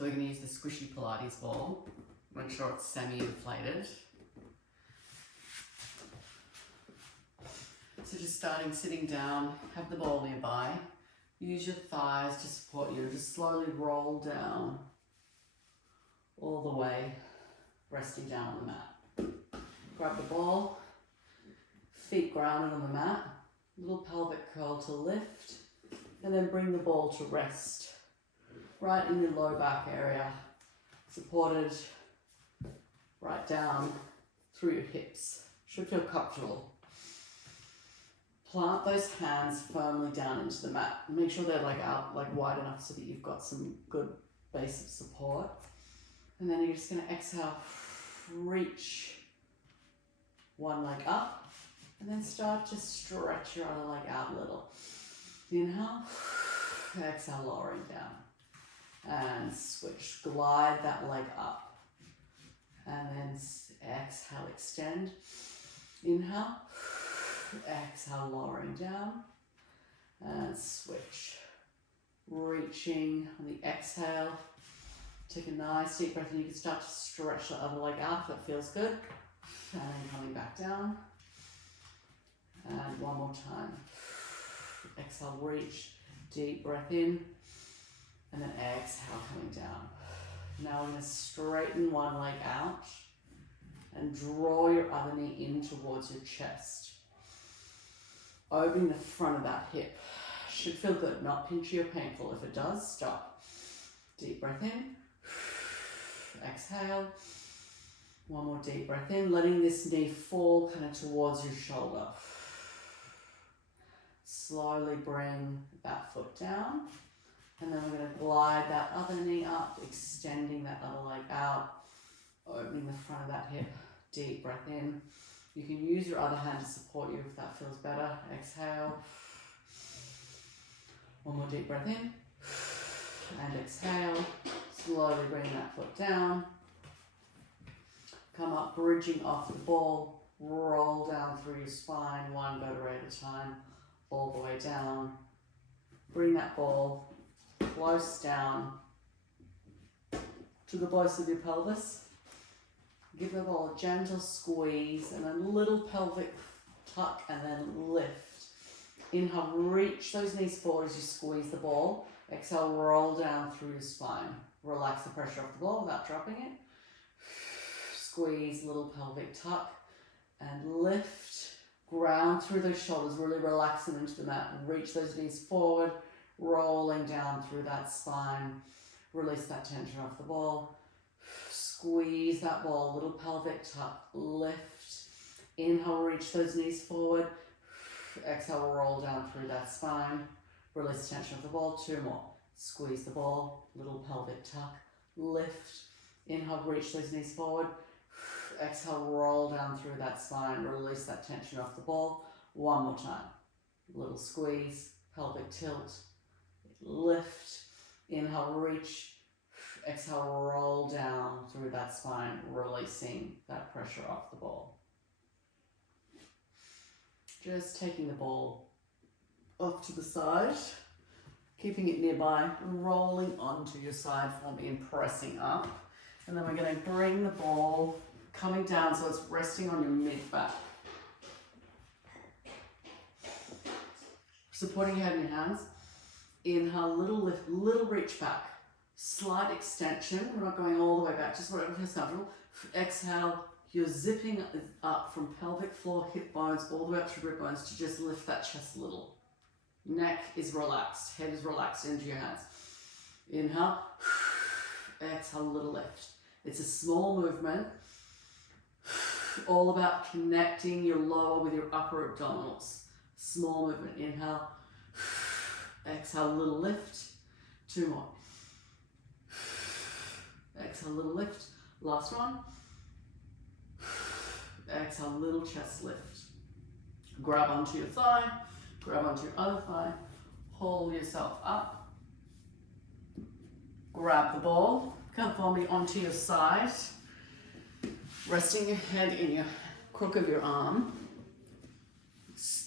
So we're going to use the squishy Pilates ball. Make sure it's semi-inflated. So just starting sitting down, have the ball nearby. Use your thighs to support you. Just slowly roll down all the way, resting down on the mat. Grab the ball, feet grounded on the mat, little pelvic curl to lift, and then bring the ball to rest right in your low back area, supported right down through your hips. Should feel comfortable. Plant those hands firmly down into the mat. Make sure they're out wide enough so that you've got some good base of support. And then you're just going to exhale, reach one leg up, and then start to stretch your other leg out a little. Inhale, exhale, lowering down. And switch, glide that leg up. And then exhale, extend. Inhale, exhale, lowering down. And switch. Reaching on the exhale. Take a nice deep breath, and you can start to stretch the other leg out if that feels good. And then coming back down. And one more time. Exhale, reach, deep breath in. And then exhale, coming down. Now we're going to straighten one leg out and draw your other knee in towards your chest. Opening the front of that hip. Should feel good, not pinchy or painful. If it does, stop. Deep breath in. Exhale. One more deep breath in, letting this knee fall kind of towards your shoulder. Slowly bring that foot down. And then we're going to glide that other knee up, extending that other leg out, opening the front of that hip. Deep breath in. You can use your other hand to support you if that feels better. Exhale. One more deep breath in. And exhale. Slowly bring that foot down. Come up, bridging off the ball. Roll down through your spine, one vertebrae at a time, all the way down. Bring that ball close down to the base of your pelvis. Give the ball a gentle squeeze and a little pelvic tuck and then lift. Inhale, reach those knees forward as you squeeze the ball. Exhale, roll down through your spine. Relax the pressure off the ball without dropping it. Squeeze, little pelvic tuck and lift. Ground through those shoulders, really relax them into the mat. Reach those knees forward, rolling down through that spine. Release that tension off the ball. Squeeze that ball, little pelvic tuck, lift. Inhale, reach those knees forward. Exhale, roll down through that spine. Release the tension of the ball. Two more. Squeeze the ball, little pelvic tuck, lift. Inhale, reach those knees forward. Exhale, roll down through that spine. Release that tension off the ball. One more time. Little squeeze, pelvic tilt, lift. Inhale, reach. Exhale, roll down through that spine, releasing that pressure off the ball. Just taking the ball off to the side, keeping it nearby, rolling onto your side for me and pressing up. And then we're going to bring the ball coming down so it's resting on your mid-back. Supporting your head in your hands. Inhale, little lift, little reach back. Slight extension. We're not going all the way back, just whatever feels comfortable. Exhale, you're zipping up from pelvic floor, hip bones, all the way up to rib bones to just lift that chest a little. Neck is relaxed, head is relaxed into your hands. Inhale, exhale, little lift. It's a small movement, all about connecting your lower with your upper abdominals. Small movement, inhale, exhale, little lift. Two more. Exhale, little lift. Last one. Exhale, little chest lift. Grab onto your thigh, grab onto your other thigh, pull yourself up. Grab the ball, come for me onto your side, resting your head in your crook of your arm.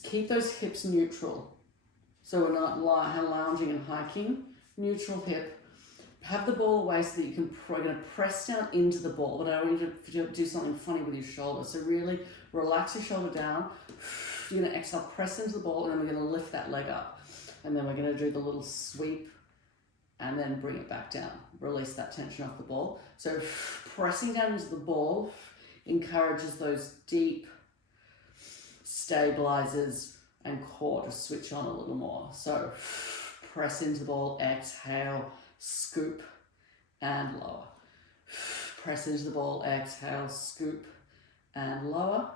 Keep those hips neutral, so we're not lounging and hiking. Neutral hip. have the ball away so that you can, we're going to press down into the ball, but I want you to do something funny with your shoulder. So really relax your shoulder down. You're going to exhale, press into the ball, and then we're going to lift that leg up. And then we're going to do the little sweep and then bring it back down. Release that tension off the ball. So pressing down into the ball encourages those deep stabilizers and core to switch on a little more. So press into the ball, exhale, scoop and lower. Press into the ball, exhale, scoop and lower.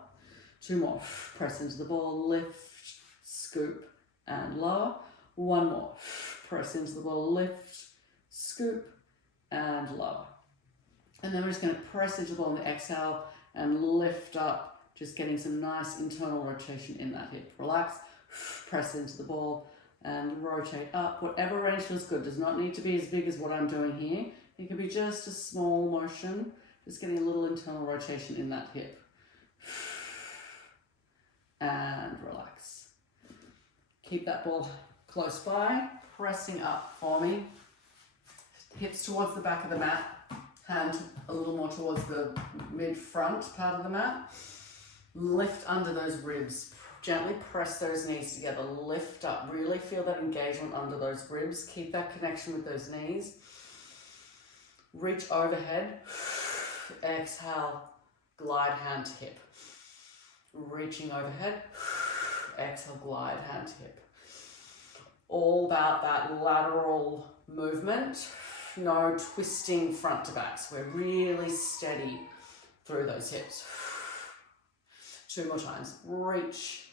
2 more. Press into the ball, lift, scoop and lower. 1 more. Press into the ball, lift, scoop and lower. And then we're just going to press into the ball on the exhale and lift up, just getting some nice internal rotation in that hip. Relax, press into the ball and rotate up. Whatever range feels good. Does not need to be as big as what I'm doing here. It could be just a small motion, just getting a little internal rotation in that hip. And relax. Keep that ball close by, pressing up for me. Hips towards the back of the mat, hand a little more towards the mid-front part of the mat. Lift under those ribs. Gently press those knees together, lift up, really feel that engagement under those ribs. Keep that connection with those knees. Reach overhead, exhale, glide hand to hip. Reaching overhead, exhale, glide hand to hip. All about that lateral movement, no twisting front to back. So we're really steady through those hips. 2 more times, reach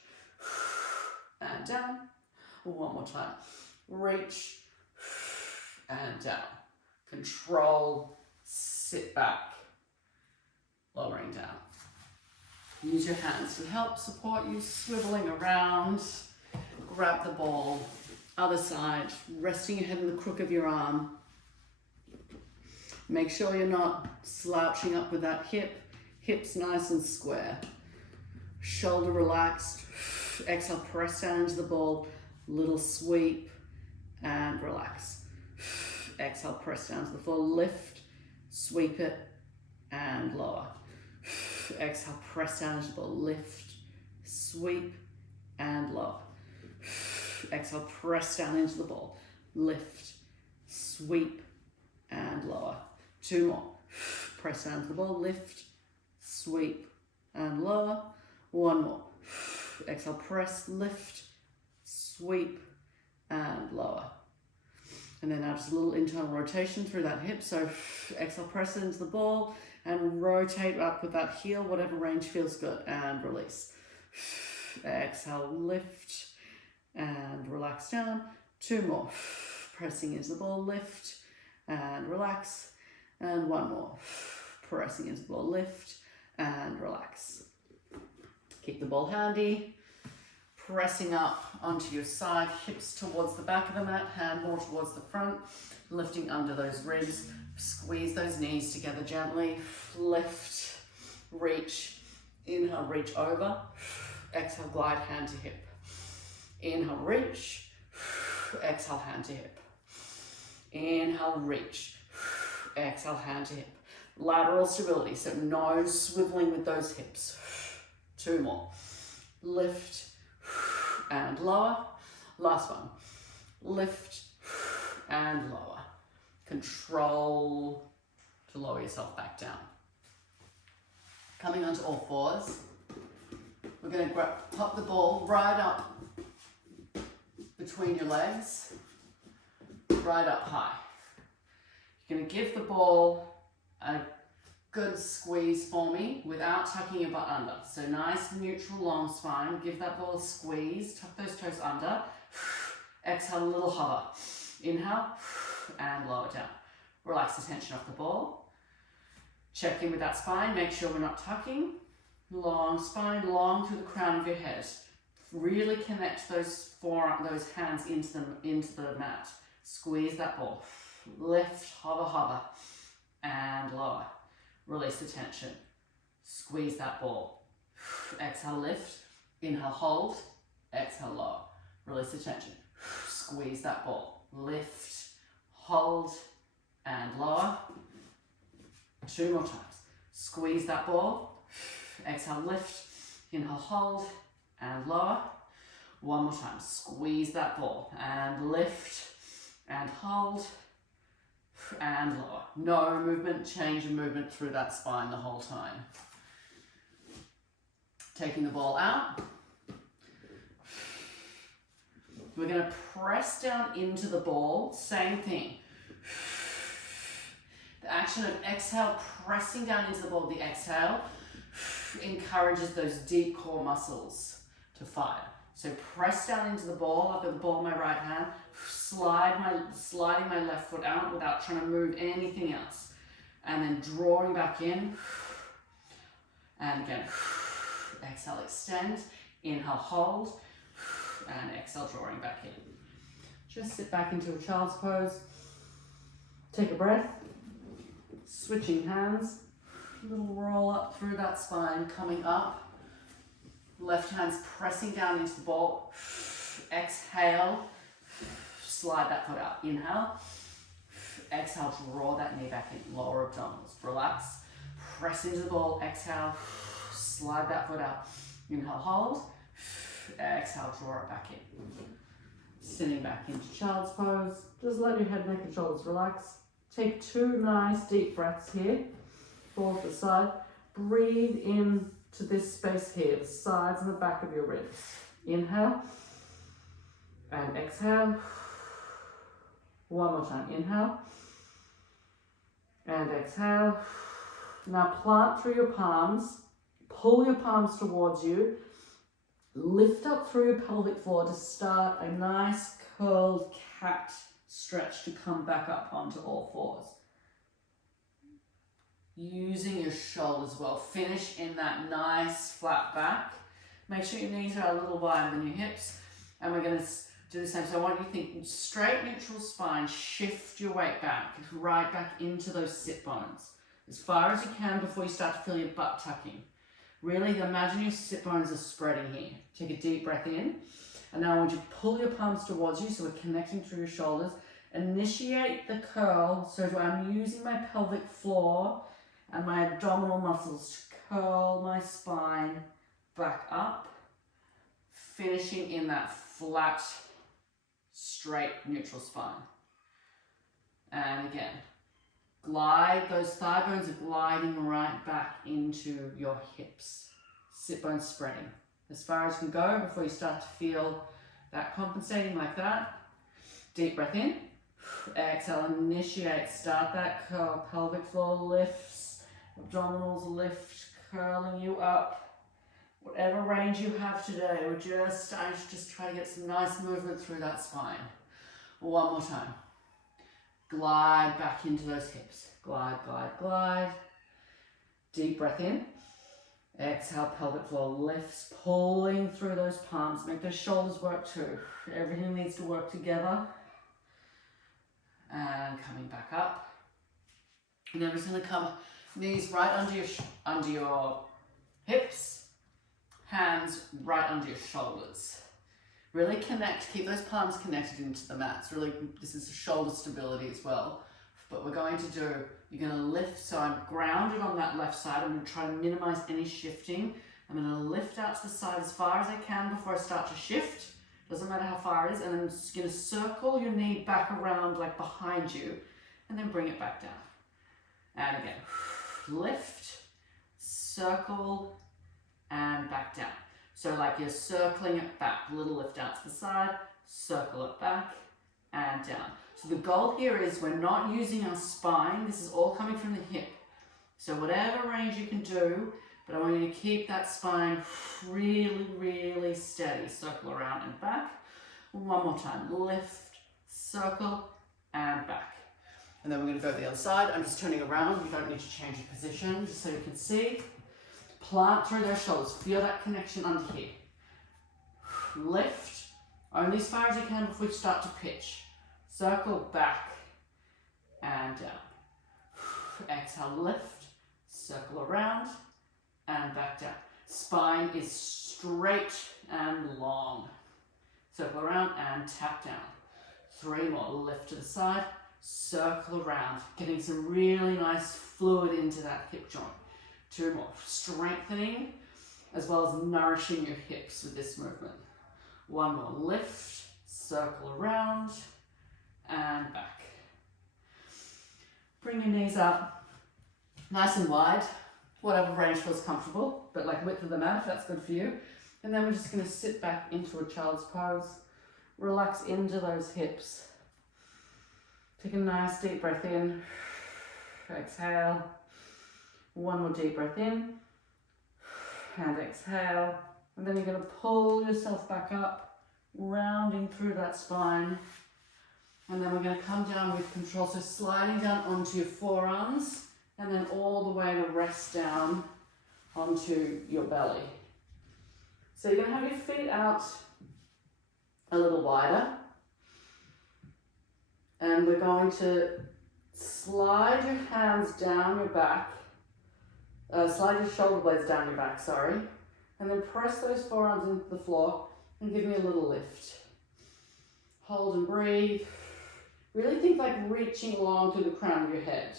and down. 1 more time, reach and down. Control, sit back, lowering down. Use your hands to help support you, swiveling around. Grab the ball, other side, resting your head in the crook of your arm. Make sure you're not slouching up with that hip. Hips nice and square. Shoulder relaxed. Exhale, press down into the ball. Little sweep and relax. Exhale, press down to the floor. Lift, sweep it and lower. Exhale, press down into the ball. Lift, sweep and lower. Exhale, press down into the ball. Lift, sweep and lower. 2 more. Press down to the ball. Lift, sweep and lower. 1 more. Exhale, press, lift, sweep and lower. And then now just a little internal rotation through that hip. So exhale, press it into the ball and rotate up with that heel, whatever range feels good, and release. Exhale, lift and relax down. 2 more. Pressing into the ball, lift and relax. And 1 more. Pressing into the ball, lift and relax. Keep the ball handy. Pressing up onto your side, hips towards the back of the mat, hand more towards the front, lifting under those ribs. Squeeze those knees together gently. Lift, reach. Inhale, reach over. Exhale, glide hand to hip. Inhale, reach. Exhale, hand to hip. Inhale, reach. Exhale, hand to hip. Lateral stability, so no swiveling with those hips. 2 more. Lift and lower. Last one. Lift and lower. Control to lower yourself back down. Coming onto all fours. We're going to pop the ball right up between your legs, right up high. You're going to give the ball a good squeeze for me without tucking your butt under. So nice, neutral, long spine. Give that ball a squeeze. Tuck those toes under. Exhale, a little hover. Inhale and lower down. Relax the tension off the ball. Check in with that spine. Make sure we're not tucking. Long spine, long through the crown of your head. Really connect those hands into the mat. Squeeze that ball. Lift, hover, hover, and lower. Release the tension. Squeeze that ball. Exhale, lift. Inhale, hold. Exhale, lower. Release the tension. Squeeze that ball. Lift, hold, and lower. 2 more times. Squeeze that ball. Exhale, lift. Inhale, hold and lower. 1 more time. Squeeze that ball and lift and hold and lower. No movement, change of movement through that spine the whole time. Taking the ball out. We're going to press down into the ball. Same thing. The action of exhale, pressing down into the ball, the exhale encourages those deep core muscles to fire. So press down into the ball. I've got the ball in my right hand. Sliding my left foot out without trying to move anything else. And then drawing back in. And again, exhale, extend. Inhale, hold. And exhale, drawing back in. Just sit back into a child's pose. Take a breath. Switching hands. Little roll up through that spine, coming up. Left hand's pressing down into the ball. Exhale. Slide that foot out. Inhale. Exhale, draw that knee back in. Lower abdominals. Relax. Press into the ball. Exhale. Slide that foot out. Inhale, hold. Exhale, draw it back in. Sitting back into child's pose. Just let your head, neck and shoulders relax. Take 2 nice deep breaths here. Ball to the side. Breathe in to this space here, the sides and the back of your ribs. Inhale. And exhale. 1 more time. Inhale. And exhale. Now plant through your palms. Pull your palms towards you. Lift up through your pelvic floor to start a nice curled cat stretch to come back up onto all fours. Using your shoulders well. Finish in that nice flat back. Make sure your knees are a little wider than your hips. And we're going to do the same. So I want you to think straight neutral spine. Shift your weight back. Right back into those sit bones. As far as you can before you start to feel your butt tucking. Really imagine your sit bones are spreading here. Take a deep breath in. And now I want you to pull your palms towards you so we're connecting through your shoulders. Initiate the curl. So I'm using my pelvic floor and my abdominal muscles to curl my spine back up. Finishing in that flat, straight, neutral spine. And again. Glide, those thigh bones are gliding right back into your hips. Sit bones spreading. As far as you can go before you start to feel that compensating like that. Deep breath in. Exhale, initiate. Start that curl. Pelvic floor lifts. Abdominals lift, curling you up. Whatever range you have today, we're just starting to just try to get some nice movement through that spine. 1 more time. Glide back into those hips. Glide, glide, glide. Deep breath in. Exhale, pelvic floor lifts, pulling through those palms. Make those shoulders work too. Everything needs to work together. And coming back up. And then we're just going to come knees right under your hips. Hands right under your shoulders. Really connect, keep those palms connected into the mats. Really, this is shoulder stability as well. But we're going to do, you're going to lift, so I'm grounded on that left side. I'm going to try to minimize any shifting. I'm going to lift out to the side as far as I can before I start to shift. Doesn't matter how far it is. And I'm just going to circle your knee back around like behind you. And then bring it back down. And again, lift, circle, and back down. So like you're circling it back, little lift out to the side, circle it back and down. So the goal here is we're not using our spine. This is all coming from the hip. So whatever range you can do, but I want you to keep that spine really, really steady. Circle around and back. 1 more time. Lift, circle, and back. And then we're going to go to the other side. I'm just turning around. You don't need to change your position, just so you can see. Plant through those shoulders. Feel that connection under here. Lift. Only as far as you can before you start to pitch. Circle back and down. Exhale, lift. Circle around and back down. Spine is straight and long. Circle around and tap down. 3 more. Lift to the side. circle around, getting some really nice fluid into that hip joint. 2 more, strengthening as well as nourishing your hips with this movement. 1 more, lift, circle around, and back. Bring your knees up, nice and wide, whatever range feels comfortable, but like width of the mat if that's good for you. And then we're just going to sit back into a child's pose, relax into those hips. Take a nice deep breath in, exhale. 1 more deep breath in, and exhale. And then you're going to pull yourself back up, rounding through that spine. And then we're going to come down with control, so sliding down onto your forearms, and then all the way to rest down onto your belly. So you're going to have your feet out a little wider. And we're going to slide your hands down your back, slide your shoulder blades down your back, sorry. And then press those forearms into the floor and give me a little lift. Hold and breathe. Really think like reaching long through the crown of your head.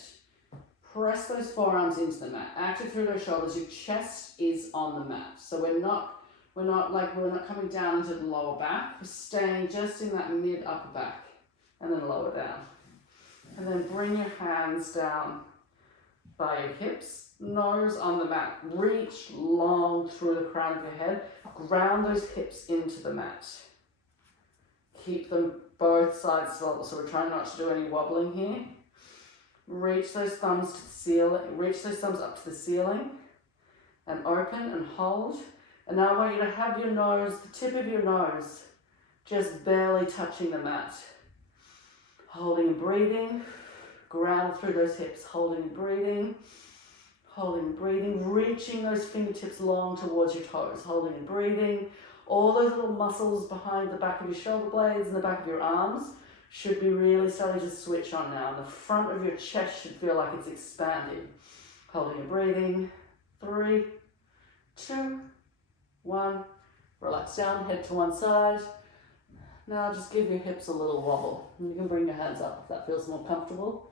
Press those forearms into the mat. Active through those shoulders. Your chest is on the mat. So we're not coming down into the lower back. We're staying just in that mid upper back. And then lower down. And then bring your hands down by your hips. Nose on the mat. Reach long through the crown of your head. Ground those hips into the mat. Keep them both sides level. So we're trying not to do any wobbling here. Reach those thumbs to the ceiling. Reach those thumbs up to the ceiling. And open and hold. And now I want you to have your nose, the tip of your nose, just barely touching the mat. Holding and breathing. Ground through those hips. Holding and breathing. Holding and breathing. Reaching those fingertips long towards your toes. Holding and breathing. All those little muscles behind the back of your shoulder blades and the back of your arms should be really starting to switch on now. And the front of your chest should feel like it's expanding. Holding and breathing. 3, 2, 1. Relax down, head to one side. Now just give your hips a little wobble. And you can bring your hands up if that feels more comfortable.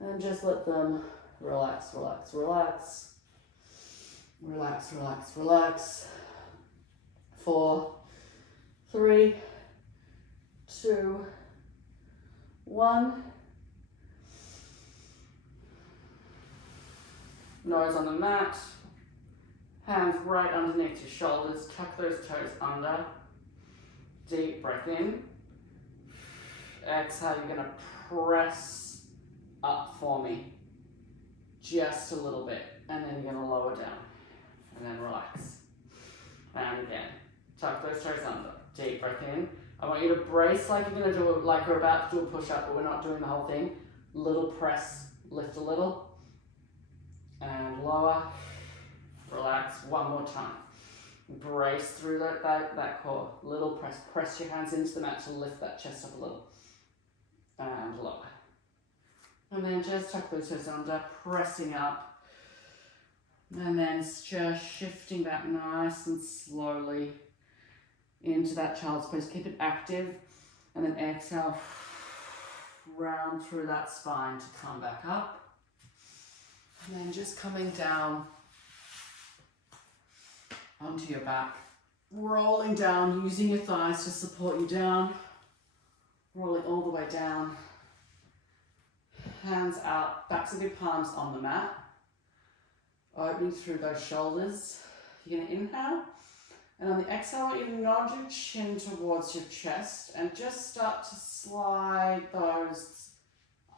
And just let them relax, relax, relax. Relax, relax, relax. 4, 3, 2, 1. Nose on the mat. Hands right underneath your shoulders. Tuck those toes under. Deep breath in. Exhale, you're going to press up for me. Just a little bit. And then you're going to lower down. And then relax. And again. Tuck those toes under. Deep breath in. I want you to brace like you're going to do it, like we're about to do a push-up, but we're not doing the whole thing. Little press. Lift a little. And lower. Relax. 1 more time. Brace through that core. Little press. Press your hands into the mat to lift that chest up a little. And lower. And then just tuck those toes under, pressing up. And then just shifting back nice and slowly into that child's pose. Keep it active. And then exhale. Round through that spine to come back up. And then just coming down onto your back, rolling down, using your thighs to support you down, rolling all the way down, hands out, backs of your palms on the mat, opening through those shoulders. You're going to inhale, and on the exhale, I want you to nod your chin towards your chest and just start to slide those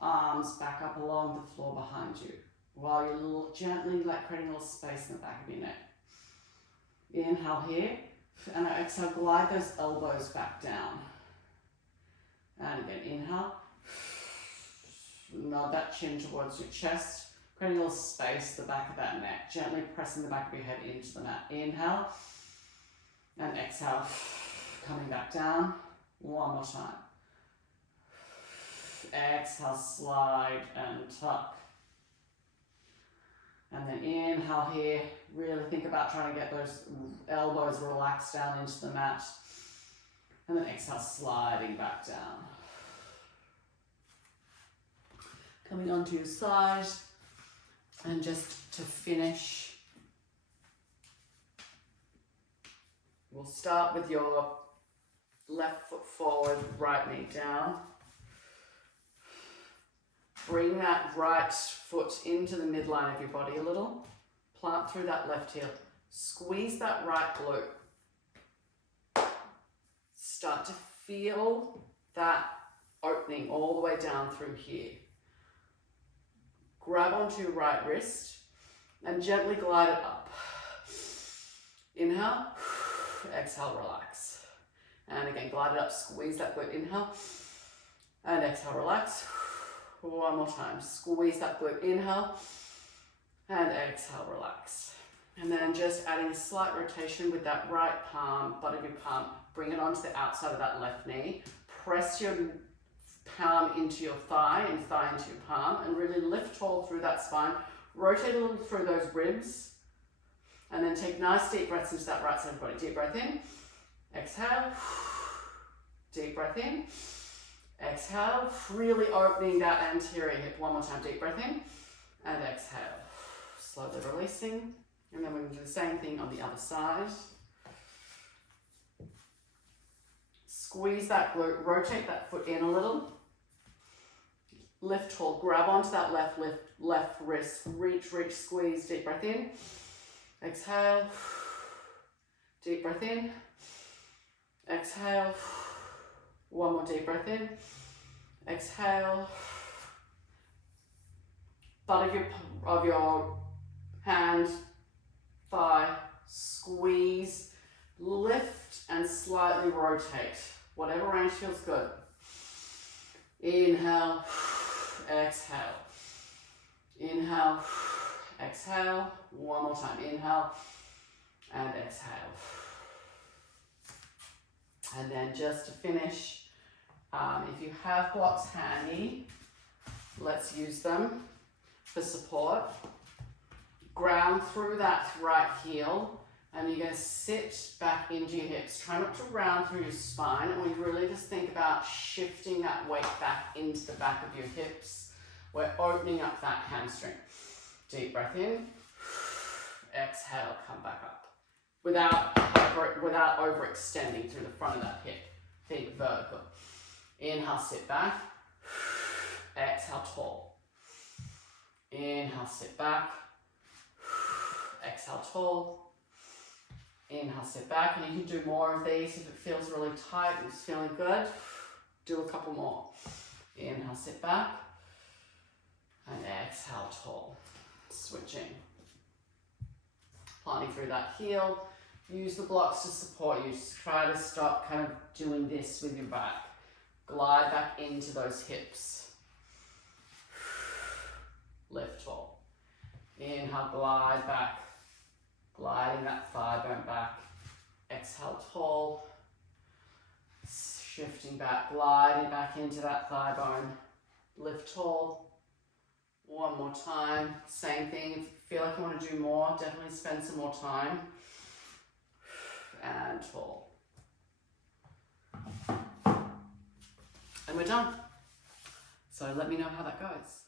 arms back up along the floor behind you while you're gently creating a little space in the back of your neck. Inhale here, and exhale, glide those elbows back down. And again, inhale. Nod that chin towards your chest, creating a little space at the back of that neck, gently pressing the back of your head into the mat. Inhale, and exhale, coming back down. 1 more time. Exhale, slide and tuck. And then inhale here, really think about trying to get those elbows relaxed down into the mat. And then exhale, sliding back down. Coming onto your side. And just to finish, we'll start with your left foot forward, right knee down. Bring that right foot into the midline of your body a little. Plant through that left heel. Squeeze that right glute. Start to feel that opening all the way down through here. Grab onto your right wrist and gently glide it up. Inhale, exhale, relax. And again, glide it up, squeeze that glute. Inhale, and exhale, relax. One more time, squeeze that glute. Inhale, and exhale, relax. And then just adding a slight rotation with that right palm, butt of your palm, bring it onto the outside of that left knee. Press your palm into your thigh and thigh into your palm and really lift tall through that spine. Rotate a little through those ribs and then take nice deep breaths into that right side of the body. Deep breath in, exhale, deep breath in, exhale, really opening that anterior hip. One more time, deep breath in and exhale. Slowly releasing, and then we're going to do the same thing on the other side. Squeeze that glute, rotate that foot in a little. Lift tall, grab onto that left wrist, reach, squeeze, deep breath in. Exhale, deep breath in. Exhale, one more deep breath in. Exhale. Butt of your hand, thigh, squeeze, lift and slightly rotate. Whatever range feels good. Inhale, exhale. Inhale, exhale. One more time. Inhale and exhale. And then just to finish, if you have blocks handy, let's use them for support. Ground through that right heel. And you're going to sit back into your hips. Try not to round through your spine. And we really just think about shifting that weight back into the back of your hips. We're opening up that hamstring. Deep breath in. Exhale, come back up. Without overextending through the front of that hip. Feet vertical. Inhale, sit back. Exhale, tall. Inhale, sit back. Exhale, tall. Inhale, sit back, and you can do more of these if it feels really tight and it's feeling good. Do a couple more. Inhale, sit back, and exhale, tall. Switching. Planting through that heel. Use the blocks to support you. Just try to stop kind of doing this with your back. Glide back into those hips. Lift tall. Inhale, glide back. Gliding that thigh bone back. Exhale, tall. Shifting back, gliding back into that thigh bone. Lift tall. One more time. Same thing. If you feel like you want to do more, definitely spend some more time. And tall. And we're done. So let me know how that goes.